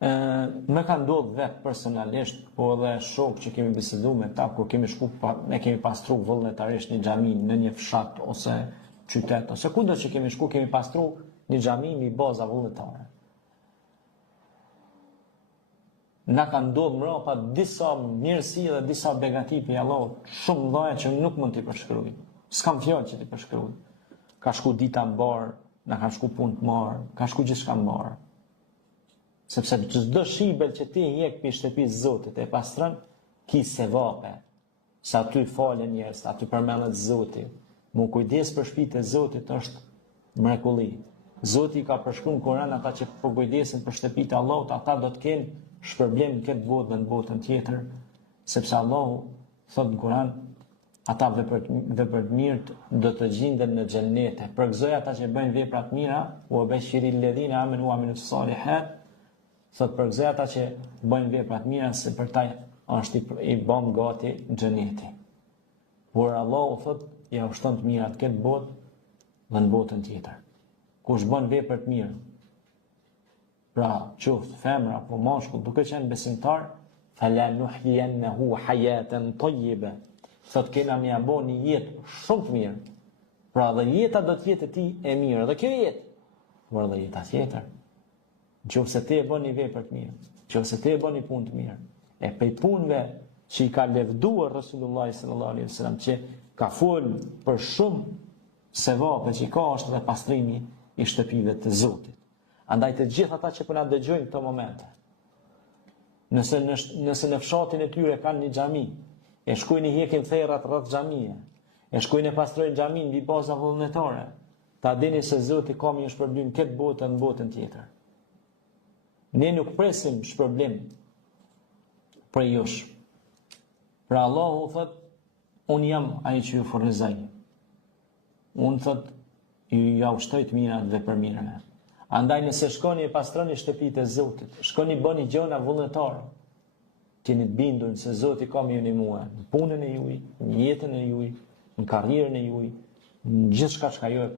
Me ka ndodhur vetë personalisht, po edhe shok që kemi biseduar me ta kur kemi shku ne kemi pastruar vullnetarisht një xhami në një fshat ose qytet ose kudo që kemi shku kemi pastruar një xhami me baza vullnetare. Na ka ndodhur mbrapa disa mirësi dhe disa begati për Allahut shumë mëdha që nuk mund t'i përshkruaj. S'kam fjalë që t'i përshkruaj. Ka shku dita mbar, na ka shku punë të marr, ka shku gjithçka mbar. Sepse çdo shibel që ti hjek pi shtëpisë Zotit e pastron, ki sevape. Sa ty falen njerëz, aty përmendet Zoti. Mu kujdes për shtëpitë e Zotit është mrekulli. Zoti ka përshkruar në Kur'an ata që po kujdesin për shtëpitë e Allahut, ata do të kenë shpërblim në këtë botë dhe në botën tjetër, sepse Allahu thot në Kur'an, ata vepër të mirë do të gjenden në xhenete. Përgëzoj ata që bëjnë vepra të mira, u bashiri alladhina amanu wa amilus salihat. Thot përgëzoj ata që bëjnë vepra të mira, se për ta është i bën gati xheneti. Por Allahu thot, ja ushton të mirat këtë botë dhe në botën tjetër. Kush bën vepra të mira, pra qoftë femra apo mashkull, duke qenë besimtar, fala nuhyiyannahu hayatan tayyiba. Thot kena më ia bën një jetë shumë të mirë. Pra dhe jeta do të jetë e ti e mirë, dhe kjo jetë, por dhe jeta tjetër. Nëse ti e bën një vepër të mirë, nëse ti e bën një punë të mirë, e prej punëve që i ka lëvduar Resulullah sallallahu alaihi wasallam, që ka fol për shumë sevape që i ka, është dhe pastrimi i shtëpive të Zotit. Andaj të gjithë ata që po na dëgjojnë këto momente, nëse në fshatin e tyre kanë një xhami, e shkojnë i hekin therrat rreth xhamie, e shkojnë e pastrojnë xhamin mbi baza vullnetare, ta dini se Zoti ka një shpërblim këtë botë në botën tjetër. Ne nuk presim shpërblim për jush. Pra Allahu thot, unë jam ai që ju furnizoj. Unë thot, ju ja ushtoj të mirat dhe për mirëve. Andaj nëse shkoni e pastroni shtëpitë e Zotit, shkoni bëni gjëra vullnetare, jeni të bindur se Zoti ka më ndihmuar në punën e juaj, në jetën e juaj, në karrierën e juaj, në gjithçka që ju